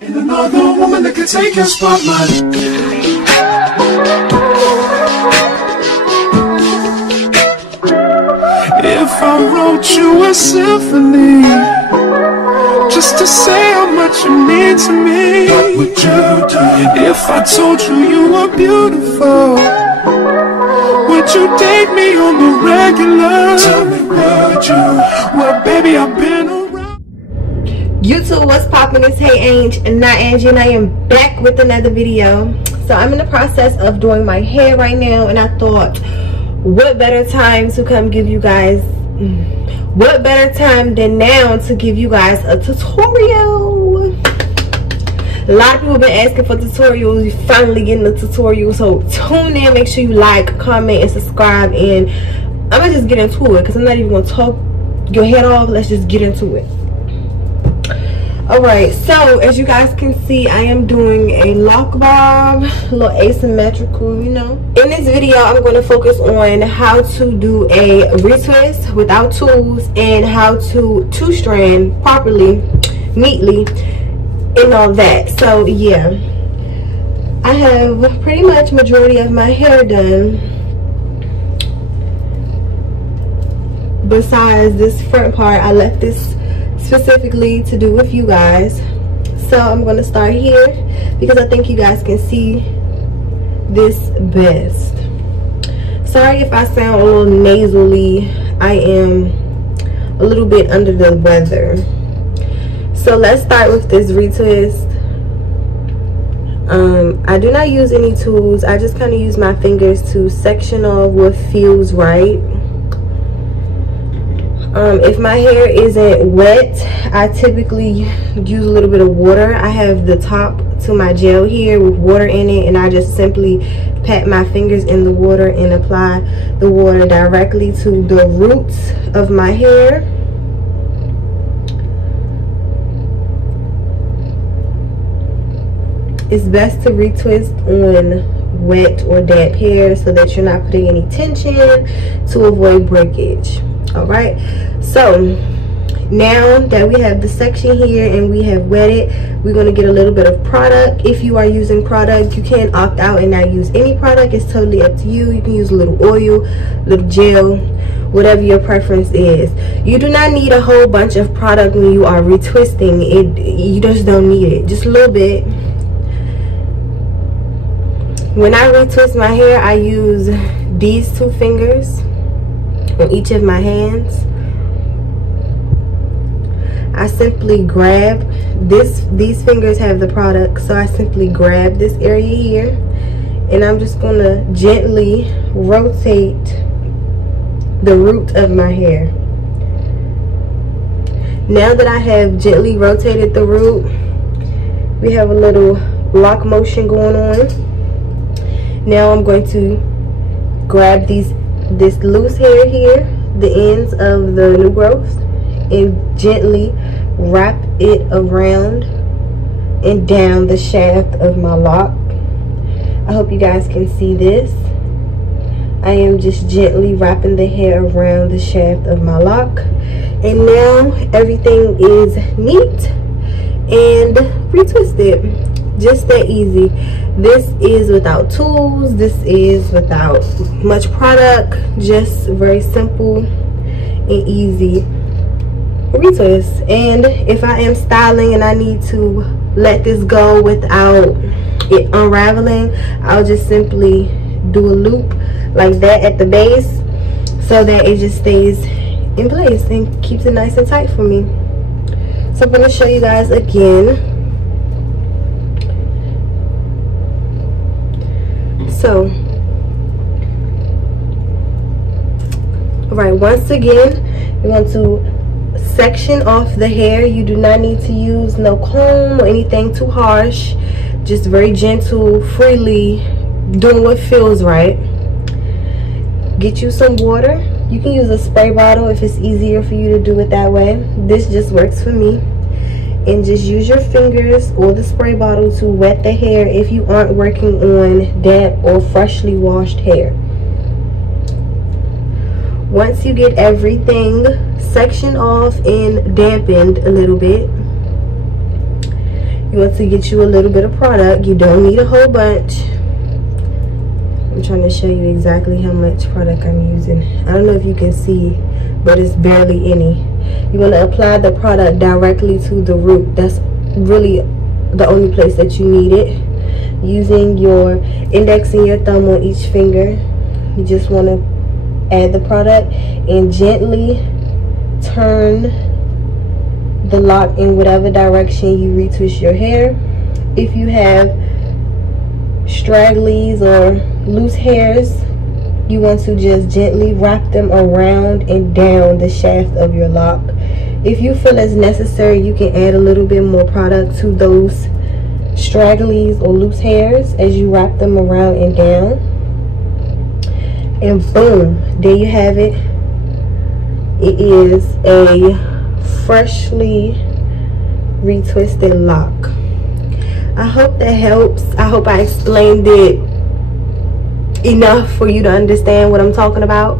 And another woman that can take your spotlight. If I wrote you a symphony, just to say how much you mean to me, what would you do? If I told you you were beautiful, would you date me on the regular? Tell me, would you? Well, baby, I've been around. YouTube, what's poppin'? It's HeyAngee and not Angie, and I am back with another video. So I'm in the process of doing my hair right now, and I thought, what better time to come give you guys, what better time than now to give you guys a tutorial. A lot of people have been asking for tutorials. You're finally getting a tutorial, so tune in. Make sure you like, comment, and subscribe, and I'm gonna just get into it because I'm not even gonna talk your head off. Let's just get into it. Alright, so as you guys can see, I am doing a lock bob, a little asymmetrical, you know. In this video, I'm going to focus on how to do a retwist without tools and how to two-strand properly, neatly, and all that. So yeah, I have pretty much majority of my hair done. Besides this front part, I left this specifically to do with you guys. So I'm going to start here because I think you guys can see this best. Sorry if I sound a little nasally. I am a little bit under the weather. So let's start with this retwist. I do not use any tools. I just kind of use my fingers to section off what feels right. If my hair isn't wet, I typically use a little bit of water. I have the top to my gel here with water in it, and I just simply pat my fingers in the water and apply the water directly to the roots of my hair. It's best to retwist on wet or damp hair so that you're not putting any tension to avoid breakage. Alright, so now that we have the section here and we have wetted, we're going to get a little bit of product. If you are using product, you can opt out and not use any product. It's totally up to you. You can use a little oil, a little gel, whatever your preference is. You do not need a whole bunch of product when you are retwisting it. You just don't need it, just a little bit. When I retwist my hair, I use these two fingers on each of my hands. I simply grab this, these fingers have the product, so I simply grab this area here and I'm just gonna gently rotate the root of my hair. Now that I have gently rotated the root, we have a little lock motion going on. Now I'm going to grab this loose hair here, the ends of the new growth, and gently wrap it around and down the shaft of my lock. I hope you guys can see this. I am just gently wrapping the hair around the shaft of my lock, and now everything is neat and retwisted. Just that easy. This is without tools. This is without much product. Just very simple and easy retwist. And if I am styling and I need to let this go without it unraveling, I'll just simply do a loop like that at the base so that it just stays in place and keeps it nice and tight for me. So I'm going to show you guys again. So, alright, once again, you want to section off the hair. You do not need to use no comb or anything too harsh. Just very gentle, freely, doing what feels right. Get you some water. You can use a spray bottle if it's easier for you to do it that way. This just works for me. And just use your fingers or the spray bottle to wet the hair if you aren't working on damp or freshly washed hair. Once you get everything sectioned off and dampened a little bit, You want to get you a little bit of product. You don't need a whole bunch. I'm trying to show you exactly how much product I'm using. I don't know if you can see, but it's barely any. You want to apply the product directly to the root. That's really the only place that you need it. Using your index and your thumb on each finger, you just want to add the product and gently turn the lock in whatever direction you retwist your hair. If you have stragglies or loose hairs, you want to just gently wrap them around and down the shaft of your lock. If you feel it's necessary, you can add a little bit more product to those stragglies or loose hairs as you wrap them around and down. And boom, there you have it. It is a freshly retwisted lock. I hope that helps. I hope I explained it enough for you to understand what I'm talking about.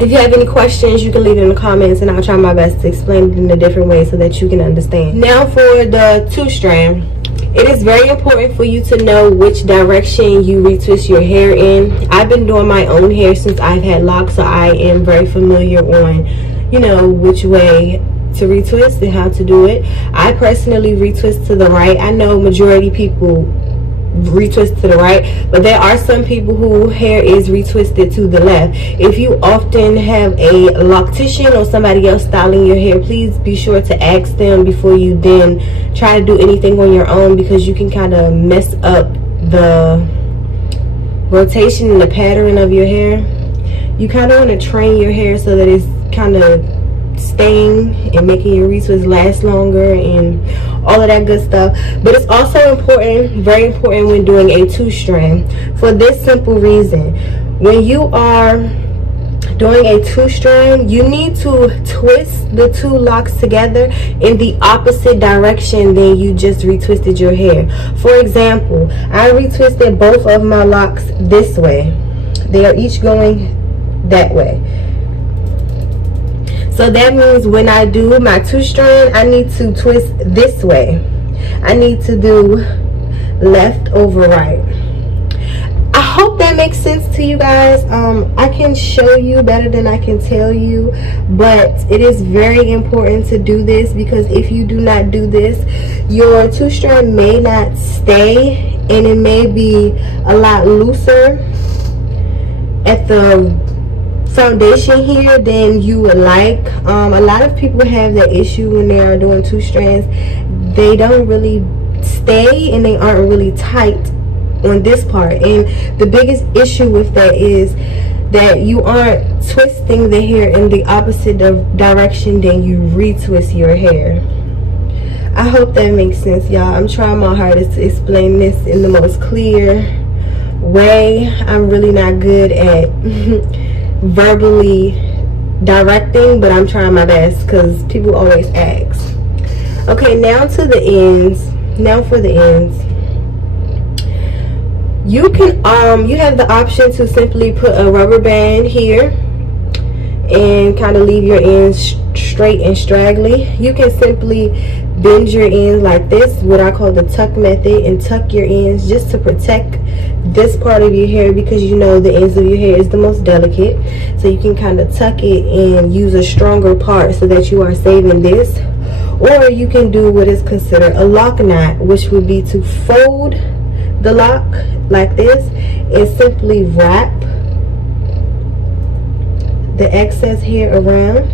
If you have any questions, you can leave it in the comments and I'll try my best to explain it in a different way so that you can understand. Now for the 2-strand. It is very important for you to know which direction you retwist your hair in. I've been doing my own hair since I've had locks, so I am very familiar on, you know, which way to retwist and how to do it. I personally retwist to the right. I know majority people retwist to the right, but there are some people who hair is retwisted to the left. If you often have a loctician or somebody else styling your hair, please be sure to ask them before you then try to do anything on your own, because you can kind of mess up the rotation and the pattern of your hair. You kind of want to train your hair so that it's kind of staying and making your retwist last longer and all of that good stuff. But it's also important, very important, when doing a 2-strand, for this simple reason. When you are doing a 2-strand, you need to twist the 2 locks together in the opposite direction than you just retwisted your hair. For example, I retwisted both of my locks this way. They are each going that way. So that means when I do my 2-strand, I need to twist this way. I need to do left over right. I hope that makes sense to you guys. I can show you better than I can tell you, but it is very important to do this, because if you do not do this, your 2-strand may not stay and it may be a lot looser at the foundation here than you would like. A lot of people have that issue when they are doing 2 strands. They don't really stay and they aren't really tight on this part, and the biggest issue with that is that you aren't twisting the hair in the opposite direction than you retwist your hair. I hope that makes sense, y'all. I'm trying my hardest to explain this in the most clear way. I'm really not good at verbally directing, but I'm trying my best because people always ask. Okay, now to the ends. Now for the ends. You can you have the option to simply put a rubber band here and kind of leave your ends straight and straggly. You can simply bend your ends like this, what I call the tuck method, and tuck your ends just to protect this part of your hair, because you know the ends of your hair is the most delicate. So you can kind of tuck it and use a stronger part so that you are saving this. Or you can do what is considered a lock knot, which would be to fold the lock like this and simply wrap the excess hair around,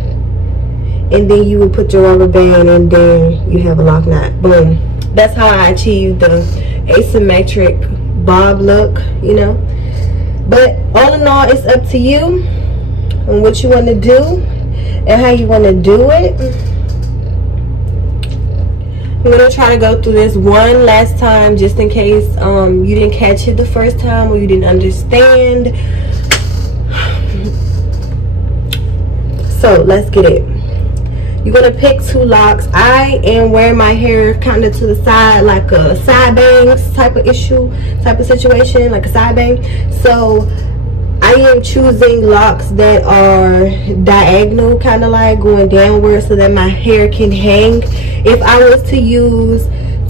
and then you will put your rubber band and then you have a lock knot. Boom. That's how I achieved the asymmetric bob look, you know. But all in all, it's up to you on what you want to do and how you want to do it. I'm going to try to go through this one last time just in case you didn't catch it the first time or you didn't understand. So let's get it. You're going to pick 2 locks. I am wearing my hair kind of to the side, like a side bangs type of situation, like a side bang. So I am choosing locks that are diagonal, kind of like going downward, so that my hair can hang if I was to use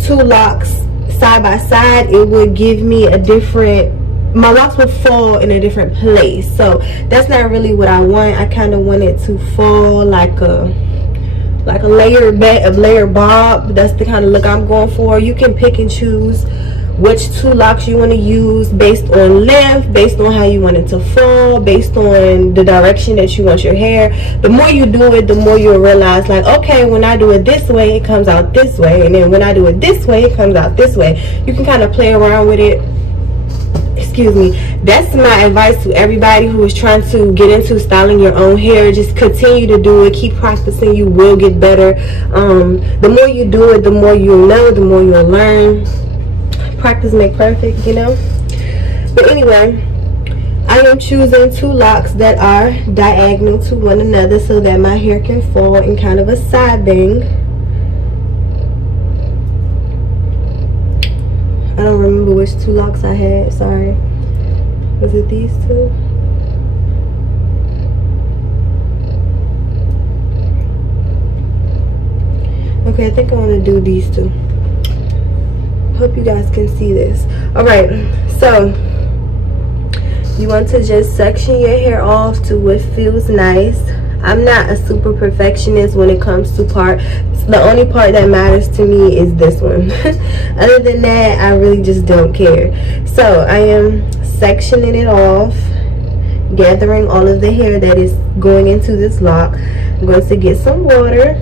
2 locks side by side, it would give me a different, my locks would fall in a different place. So that's not really what I want. I kind of want it to fall like a layered bob. That's the kind of look I'm going for. You can pick and choose which 2 locks you want to use based on length, based on how you want it to fall, based on the direction that you want your hair. The more you do it, the more you'll realize, like, okay, when I do it this way, it comes out this way, and then when I do it this way, it comes out this way. You can kind of play around with it. Excuse me. That's my advice to everybody who is trying to get into styling your own hair. Just continue to do it. Keep practicing. You will get better. The more you do it, the more you'll know, the more you'll learn. Practice make perfect, you know. But anyway, I am choosing 2 locks that are diagonal to one another so that my hair can fall in kind of a side bang. I don't remember which 2 locks I had, sorry. Was it these 2? Okay, I think I want to do these 2. Hope you guys can see this. Alright, so you want to just section your hair off to what feels nice. I'm not a super perfectionist when it comes to part. The only part that matters to me is this one. Other than that, I really just don't care. So I am sectioning it off, gathering all of the hair that is going into this lock. I'm going to get some water,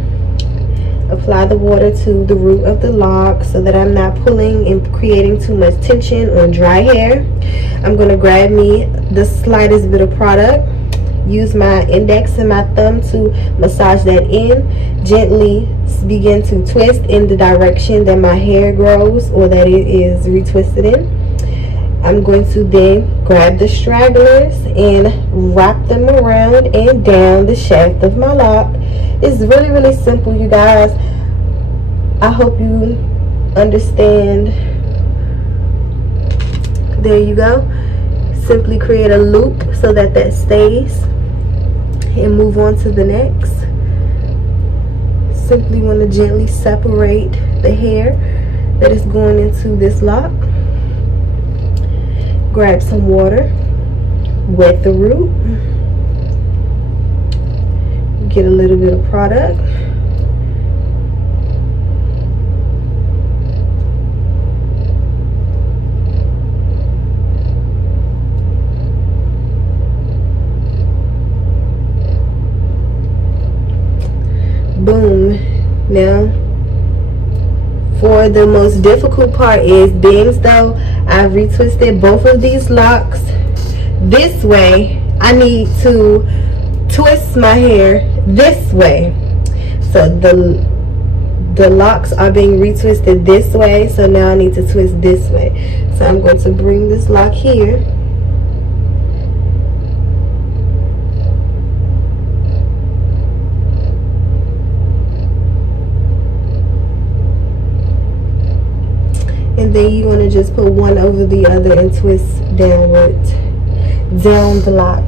apply the water to the root of the lock so that I'm not pulling and creating too much tension on dry hair. I'm going to grab me the slightest bit of product, use my index and my thumb to massage that in, gently begin to twist in the direction that my hair grows or that it is retwisted in. I'm going to then grab the stragglers and wrap them around and down the shaft of my lock. It's really, really simple, you guys. I hope you understand. There you go. Simply create a loop so that that stays and move on to the next. Simply want to gently separate the hair that is going into this lock. Grab some water, wet the root, get a little bit of product, boom. Now for the most difficult part is, being though I've retwisted both of these locks this way, I need to twist my hair this way. So the locks are being retwisted this way, so now I need to twist this way. So I'm going to bring this lock here, and then you want to just put one over the other and twist downward down the lock.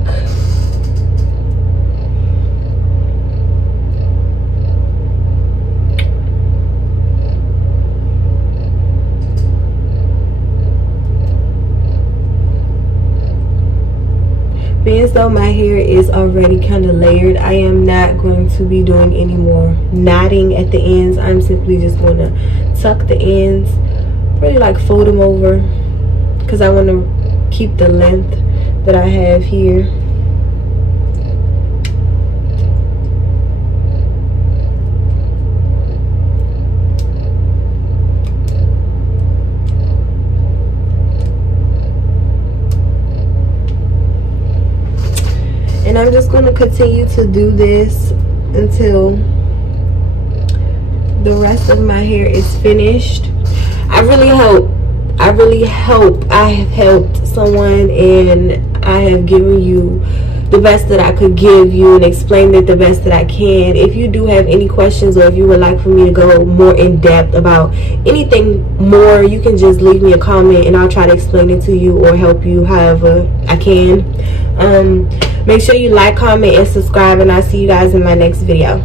Being so my hair is already kind of layered, I am not going to be doing any more knotting at the ends. I'm simply just going to tuck the ends, really like fold them over, because I want to keep the length that I have here. And I'm just going to continue to do this until the rest of my hair is finished. I really hope I have helped someone and I have given you the best that I could give you and explained it the best that I can. If you do have any questions, or if you would like for me to go more in depth about anything more, you can just leave me a comment and I'll try to explain it to you or help you however I can. Make sure you like, comment, and subscribe, and I'll see you guys in my next video.